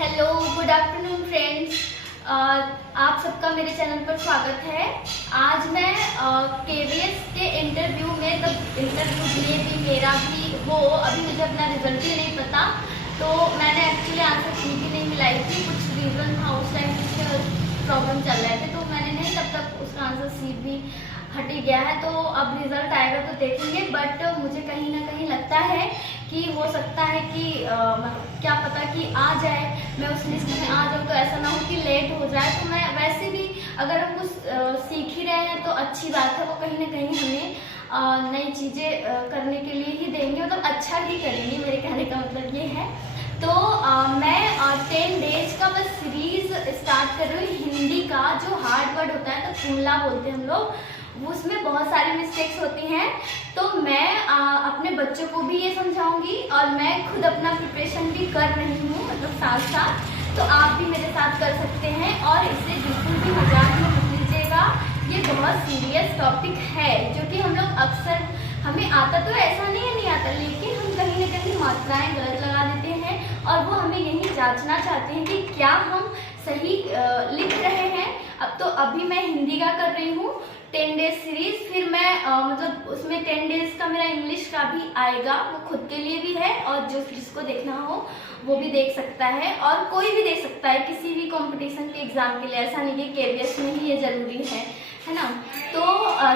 Hello, good afternoon friends. आप सबका मेरे चैनल पर स्वागत है। आज मैं केवीएस के इंटरव्यू में इंटरव्यू में भी मेरा भी वो अभी मुझे अपना रिजल्ट ही नहीं पता, तो मैंने एक्चुअली आंसर की भी नहीं मिलाई थी। कुछ रीज़न था उस टाइम, कुछ प्रॉब्लम चल रहे थे, तो मैंने नहीं तब तक उसका आंसर सीट भी हट ही गया है। तो अब रिजल्ट आएगा तो देखेंगे, बट मुझे कहीं ना कहीं लगता है कि हो सकता है कि क्या पता कि आ जाए, मैं उस लिस्ट में आ जाऊँ, तो ऐसा ना हो कि लेट हो जाए। तो मैं वैसे भी अगर हम कुछ सीख ही रहे हैं तो अच्छी बात है, वो कहीं ना कहीं हमें नई चीज़ें करने के लिए ही देंगे, मतलब अच्छा ही करेंगे, मेरे कहने का मतलब ये है। तो मैं 10 डेज का बस सीरीज स्टार्ट कर रही हूँ हिंदी का। जो हार्ड वर्ड होता है तो फूला बोलते हैं हम लोग, उसमें बहुत सारी मिस्टेक्स होती हैं। तो मैं अपने बच्चों को भी ये समझाऊंगी और मैं खुद अपना प्रिपरेशन भी कर रही हूँ, मतलब साथ साथ। तो आप भी मेरे साथ कर सकते हैं और इसे बिल्कुल भी मजाक में मत लीजिएगा। ये बहुत सीरियस टॉपिक है जो कि हम लोग अक्सर, हमें आता तो ऐसा नहीं आता, लेकिन हम कहीं ना कहीं मात्राएं गलत लगा देते हैं और वो हमें यही जांचना चाहते हैं कि क्या हम सही लिख रहे हैं। अब तो अभी मैं हिंदी का कर रही हूँ 10 डेज सीरीज, फिर मैं मतलब उसमें 10 डेज का मेरा इंग्लिश का भी आएगा, वो खुद के लिए भी है और जो जिसको देखना हो वो भी देख सकता है और कोई भी देख सकता है किसी भी कंपटीशन के एग्जाम के लिए। ऐसा नहीं कि केवीएस में ही ये जरूरी है ना। तो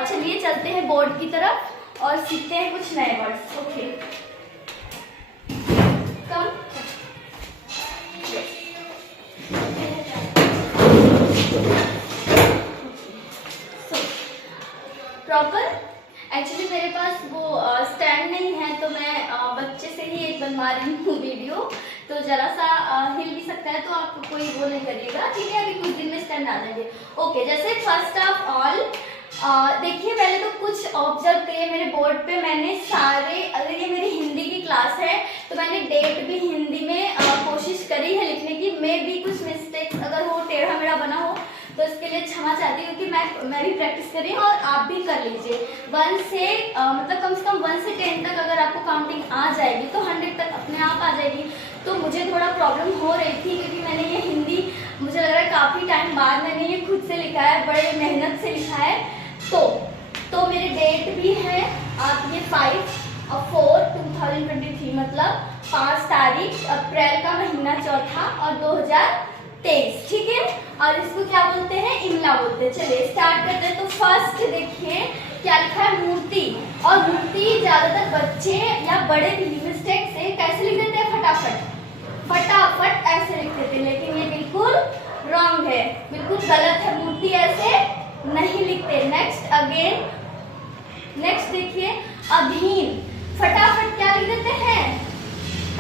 चलिए चलते हैं बोर्ड की तरफ और सीखते हैं कुछ नए वर्ड्स। ओके, कम प्रॉपर। एक्चुअली मेरे पास वो स्टैंड नहीं है, तो मैं बच्चे से ही एक बनवा रही हूँ वीडियो, तो जरा सा हिल भी सकता है, तो आप कोई वो नहीं करिएगा, ठीक है। अभी कुछ दिन में स्टैंड आ जाएंगे। ओके, जैसे फर्स्ट ऑफ ऑल देखिए, पहले तो कुछ ऑब्जर्व करिए मेरे बोर्ड पे। मैंने सारे, अगर ये मेरी हिंदी की क्लास है तो मैंने डेट भी हिंदी में कोशिश करी है लिखने की। मैं भी कुछ मिस्टेक्स अगर हो, टेढ़ा मेढ़ा बना हो, तो इसके लिए क्षमा चाहती हूँ, क्योंकि मैं भी प्रैक्टिस कर रही हूँ और आप भी कर लीजिए। 1 से मतलब कम से कम 1 से 10 तक अगर आपको काउंटिंग आ जाएगी तो 100 तक अपने आप आ जाएगी। तो मुझे थोड़ा प्रॉब्लम हो रही थी, क्योंकि मैंने ये हिंदी, मुझे लग रहा है काफ़ी टाइम बाद मैंने ये खुद से लिखा है, बड़े मेहनत से लिखा है। तो मेरे डेट भी है, आप ये 5/4/2023, मतलब 5 तारीख अप्रैल का महीना चौथा और 2023, ठीक है। और इसको क्या बोलते हैं? इमला बोलते हैं। चलिए स्टार्ट करते हैं। तो फर्स्ट देखिए क्या लिखा है, मूर्ति। और मूर्ति ज्यादातर बच्चे या बड़े भी मिस्टेक से कैसे लिख देते हैं? फटाफट ऐसे लिख देते हैं, लेकिन ये बिल्कुल रॉन्ग है, बिल्कुल गलत है। मूर्ति ऐसे नहीं लिखते। नेक्स्ट अगेन, नेक्स्ट देखिए, अधीन। फटाफट क्या लिख देते हैं?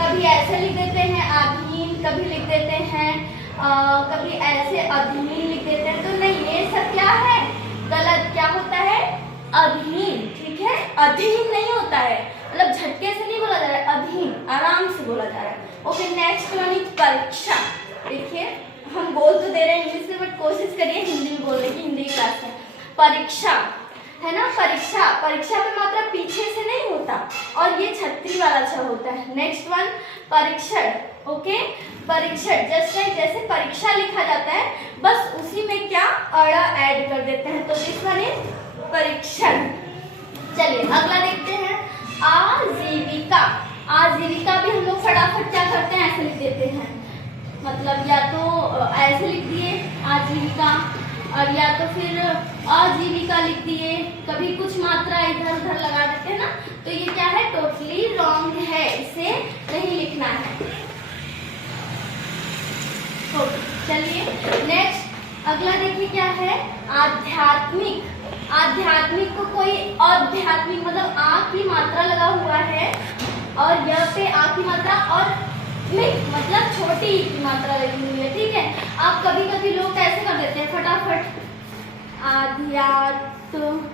कभी ऐसे लिख देते हैं अधीन, कभी लिख देते हैं कभी ऐसे अधीन लिख देते हैं। तो नहीं, ये सब क्या है? गलत। क्या होता है? अधीन, ठीक है। अधीन नहीं होता है, मतलब झटके से नहीं बोला जा रहा है, अधीन आराम से बोला जा रहा है। ओके, नेक्स्ट वन इज परीक्षा। देखिए, हम बोल तो दे रहे हैं इंग्लिश में, बट कोशिश करिए हिंदी में बोलने की, हिंदी क्लास में। परीक्षा है ना, परीक्षा। परीक्षा में मात्रा पीछे से नहीं होता और ये छतरी वाला छ होता है। नेक्स्ट वन परीक्षण। ओके, परीक्षण जैसे परीक्षा लिखा जाता है, बस उसी में क्या अड़ा ऐड कर देते हैं, तो दिस वन इज परीक्षण। चलिए अगला देखते हैं, आजीविका। आजीविका भी हम लोग फटाफट क्या करते हैं? ऐसे लिख देते हैं, मतलब या तो ऐसे लिख दिए आजीविका, और या तो फिर आजीविका लिख दिए, कभी कुछ मात्रा इधर उधर लगा देते हैं ना, तो ये क्या है? टोटली रॉन्ग है, इसे नहीं लिखना है। चलिए नेक्स्ट अगला देखिए क्या है, आध्यात्मिक। आध्यात्मिक को कोई आध्यात्मिक मतलब आ की मात्रा लगा हुआ है और यह पे आ की मात्रा और मिक मतलब छोटी ई की मात्रा लगी हुई है, ठीक है। आप कभी कभी लोग ऐसे कर देते हैं, फटाफट आध्यात्मिक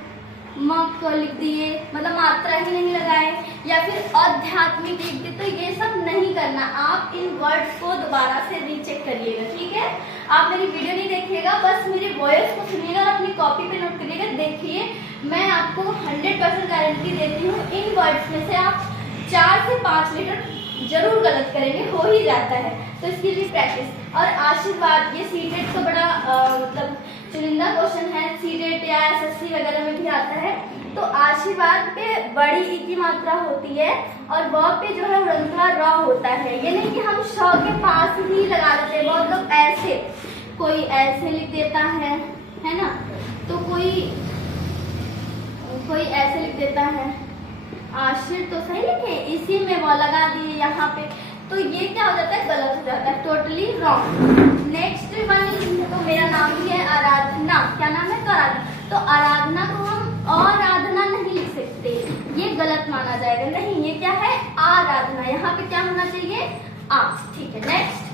लिख दिए, मतलब मात्रा ही नहीं लगाए, या फिर आध्यात्मिक लिख दिए। तो ये सब नहीं करना, आप इन वर्ड्स को दोबारा से रीचेक करिएगा, ठीक है। आप मेरी वीडियो नहीं देखिएगा, बस मेरे वॉइस को सुनिएगा और अपनी कॉपी पे नोट करिएगा। देखिए, मैं आपको 100% गारंटी देती हूँ, इन वर्ड्स में से आप 4 से 5 लीटर जरूर गलत करेंगे, हो ही जाता है, तो इसके लिए प्रैक्टिस। और आशीर्वाद, ये सीटेट का बड़ा मतलब चुनिंदा क्वेश्चन है, सीटेट या एसएससी वगैरह में भी आता है। तो आशीर्वाद पे बड़ी ई की मात्रा होती है और व पे जो है उड़नखड़ा र होता है। ये नहीं कि हम श के पास ही लगा देते हैं, बहुत लोग ऐसे, कोई ऐसे लिख देता है ना, तो कोई ऐसे लिख देता है, आशीर तो सही लिखे, इसी में वो लगा दिए यहाँ पे, तो ये क्या हो जाता है, गलत हो जाता है, टोटली रॉन्ग। नेक्स्ट वन, तो मेरा नाम भी है आराधना, क्या नाम है, तो आराधना। तो आराधना को हम आराधना नहीं लिख सकते, ये गलत माना जाएगा, नहीं, ये क्या है, आराधना, यहाँ पे क्या होना चाहिए, आ, ठीक है। नेक्स्ट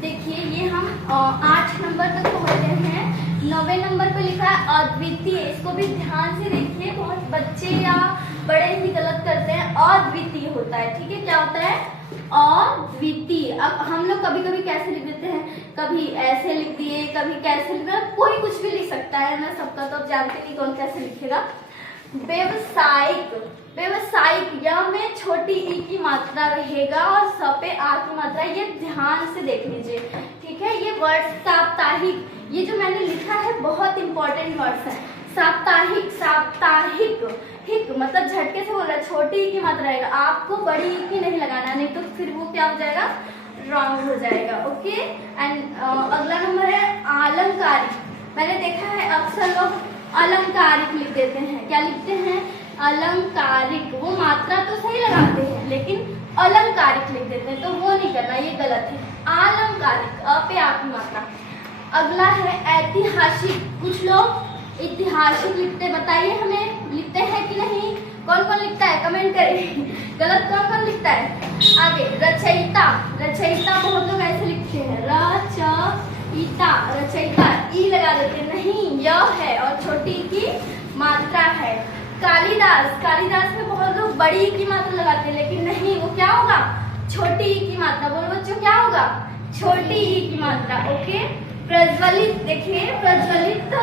देखिए, ये हम 8 नंबर तक पहुंच गए हैं। 9वें नंबर पे लिखा है अद्वितीय, इसको भी ध्यान से देखिए, बहुत बच्चे या बड़े ही गलत करते हैं, अद्वितीय होता है, ठीक है, क्या होता है, अद्वितीय। अब हम लोग कभी कभी कैसे लिख देते हैं, कभी ऐसे लिख दिए, कभी कैसे लिख दिया, कोई कुछ भी लिख सकता है ना, सबका तो अब जानते नहीं कौन कैसे लिखेगा। व्यवसायिक, व्यवसायिक, य में छोटी ई की मात्रा रहेगा और स पे आ की मात्रा, ये ध्यान से देख लीजिए, ठीक है। ये वर्ड साप्ताहिक, ये जो मैंने लिखा है बहुत इंपॉर्टेंट वर्ड्स है। साप्ताहिक, साप्ताहिक, हिक मतलब झटके से बोल रहा है, छोटी ई की मात्रा रहेगा, आपको बड़ी ई की नहीं लगाना, नहीं तो फिर वो क्या हो जाएगा, रॉन्ग हो जाएगा, ओके। एंड अगला नंबर है अलंकारिक। मैंने देखा है अक्सर लोग अलंकारिक लिख देते हैं, क्या लिखते हैं, अलंकारिक, वो मात्रा तो सही लगाते हैं लेकिन अलंकारिक लिख देते हैं, तो वो नहीं करना, ये गलत है। अलंकारिक, अ पे आ की मात्रा। अगला है ऐतिहासिक, कुछ लोग ऐतिहासिक लिखते, बताइए हमें, लिखते हैं कि नहीं, कौन कौन लिखता है, कमेंट करें, गलत कौन कौन लिखता है। आगे रचयिता, रचयिता बहुत लोग ऐसे लिखते हैं, रचयिता, रचयिता, ई लगा देते, नहीं, यह है और छोटी की मात्रा है। कालिदास, कालिदास में बहुत लोग बड़ी ई की मात्रा लगाते हैं, लेकिन नहीं, वो क्या होगा, छोटी ई की मात्रा, बोलो बच्चों क्या होगा, छोटी ई की मात्रा, ओके। प्रज्वलित, देखिए प्रज्वलित,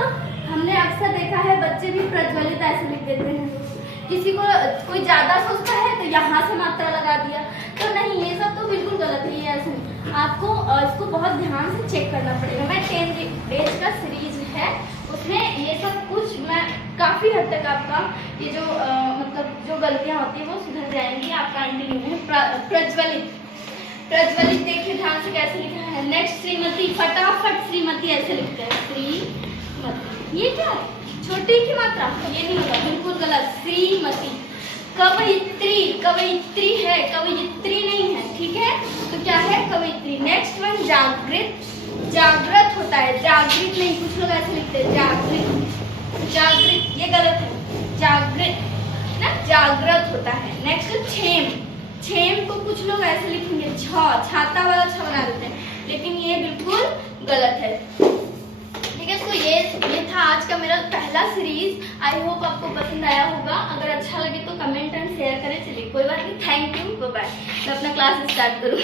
हमने अक्सर देखा है बच्चे भी प्रज्वलित ऐसे लिख देते हैं, किसी को कोई ज्यादा सोचता है तो यहाँ से मात्रा लगा दिया, तो नहीं, ये सब तो बिल्कुल गलत है, ये ऐसे नहीं, आपको इसको बहुत ध्यान से चेक करना पड़ेगा। मैं 10 डेज का सीरीज है, उसमें ये सब कुछ मैं काफी हद तक आपका ये जो मतलब जो गलतियां होती है वो सुधर जाएंगी, आपका कंटिन्यू है। प्रज्वलित, प्रज्वलित देखिए ध्यान से कैसे लिखा है। नेक्स्ट श्रीमती, फटाफट श्रीमती ऐसे लिखते हैं, श्रीमती, ये क्या है, छोटी की मात्रा, ये नहीं होगा, बिल्कुल गलत, श्रीमती। कवयित्री, कवयित्री है, कवयित्री नहीं है, ठीक है, तो क्या है, कवयित्री। नेक्स्ट वन जागृत, जागृत होता है, जागृत नहीं, कुछ लोग ऐसे लिखते हैं, जागृत, जागृत, ये गलत है, जागृत ना, जागृत होता है। नेक्स्ट क्षेम, क्षेम को कुछ लोग ऐसे लिखेंगे, छाता वाला छ बना देते हैं, लेकिन ये बिल्कुल गलत है, ठीक है। तो ये था आज का मेरा पहला सीरीज, आई होप आपको पसंद आया होगा, अगर अच्छा लगे तो कमेंट एंड शेयर करें। चलिए कोई बात नहीं, थैंक यू, बाय बाय, मैं अपना क्लास स्टार्ट करूँ।